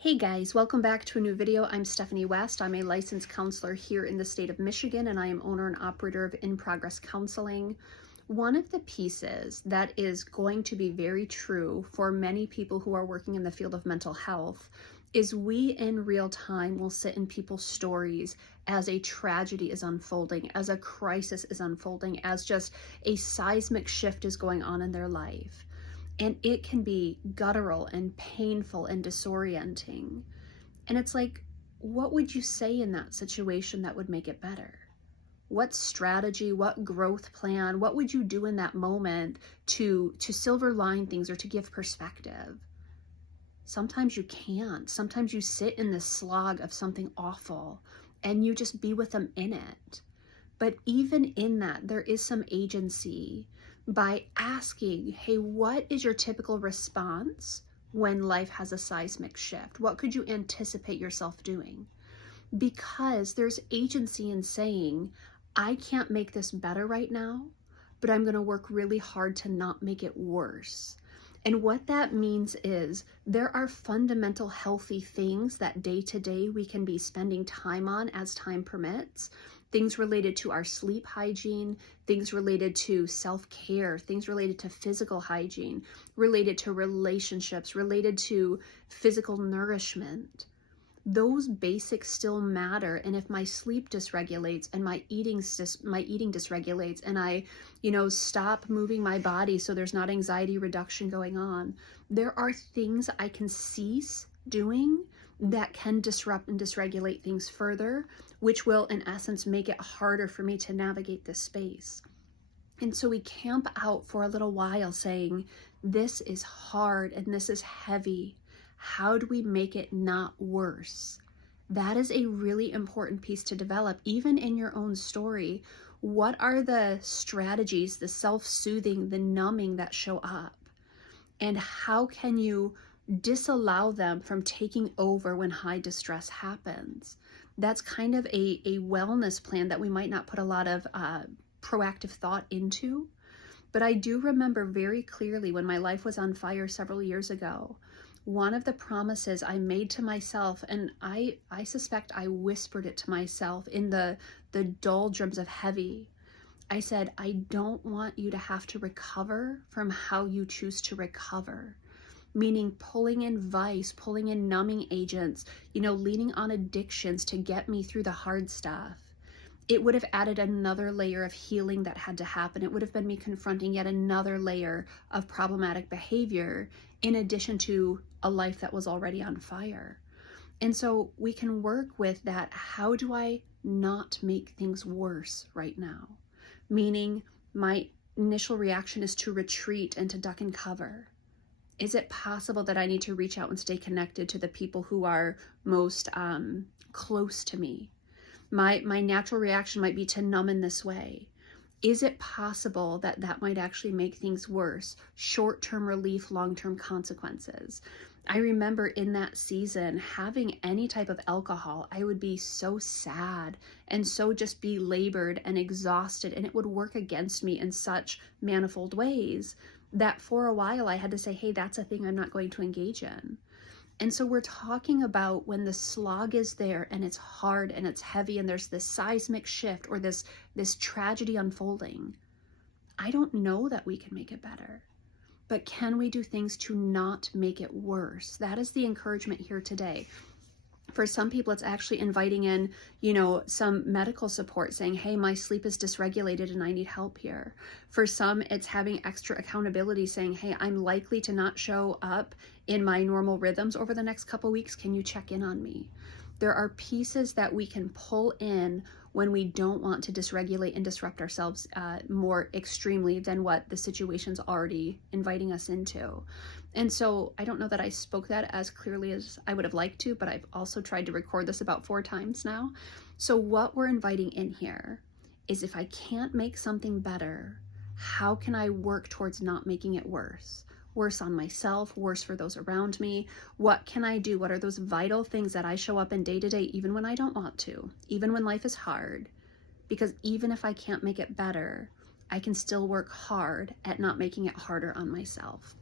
Hey guys, welcome back to a new video. I'm Stephanie West. I'm a licensed counselor here in the state of Michigan, and I am owner and operator of In Progress Counseling. One of the pieces that is going to be very true for many people who are working in the field of mental health is we in real time will sit in people's stories as a tragedy is unfolding, as a crisis is unfolding, as just a seismic shift is going on in their life. And it can be guttural and painful and disorienting. And it's like, what would you say in that situation that would make it better? What strategy, what growth plan, what would you do in that moment to silver line things or to give perspective? Sometimes you can't. Sometimes you sit in the slog of something awful and you just be with them in it. But even in that, there is some agency by asking, hey, what is your typical response when life has a seismic shift? What could you anticipate yourself doing? Because there's agency in saying, I can't make this better right now, but I'm going to work really hard to not make it worse. And what that means is there are fundamental healthy things that day to day we can be spending time on as time permits. Things related to our sleep hygiene, things related to self-care, things related to physical hygiene, related to relationships, related to physical nourishment. Those basics still matter. And if my sleep dysregulates and my eating dysregulates and I, stop moving my body so there's not anxiety reduction going on, there are things I can cease doing that can disrupt and dysregulate things further, which will in essence make it harder for me to navigate this space. And so we camp out for a little while saying, this is hard and this is heavy. How do we make it not worse? That is a really important piece to develop, even in your own story. What are the strategies, the self-soothing, the numbing that show up? And how can you disallow them from taking over when high distress happens? That's kind of a wellness plan that we might not put a lot of proactive thought into. But I do remember very clearly when my life was on fire several years ago, one of the promises I made to myself, and I suspect I whispered it to myself in the doldrums of heavy. I said, I don't want you to have to recover from how you choose to recover. Meaning pulling in vice, pulling in numbing agents, leaning on addictions to get me through the hard stuff. It would have added another layer of healing that had to happen. It would have been me confronting yet another layer of problematic behavior in addition to a life that was already on fire. And so we can work with that. How do I not make things worse right now? Meaning my initial reaction is to retreat and to duck and cover. Is it possible that I need to reach out and stay connected to the people who are most close to me? My natural reaction might be to numb in this way. Is it possible that that might actually make things worse? Short-term relief, long-term consequences. I remember in that season having any type of alcohol, I would be so sad and so just belabored and exhausted, and it would work against me in such manifold ways that for a while I had to say, hey, that's a thing I'm not going to engage in. And so we're talking about when the slog is there and it's hard and it's heavy and there's this seismic shift or this tragedy unfolding. I don't know that we can make it better, but can we do things to not make it worse? That is the encouragement here today. For some people, it's actually inviting in, some medical support saying, hey, my sleep is dysregulated and I need help here. For some, it's having extra accountability saying, hey, I'm likely to not show up in my normal rhythms over the next couple weeks. Can you check in on me? There are pieces that we can pull in when we don't want to dysregulate and disrupt ourselves more extremely than what the situation's already inviting us into. And so I don't know that I spoke that as clearly as I would have liked to, but I've also tried to record this about 4 times now. So what we're inviting in here is, if I can't make something better, how can I work towards not making it worse? Worse on myself, worse for those around me. What can I do? What are those vital things that I show up in day to day, even when I don't want to, even when life is hard? Because even if I can't make it better, I can still work hard at not making it harder on myself.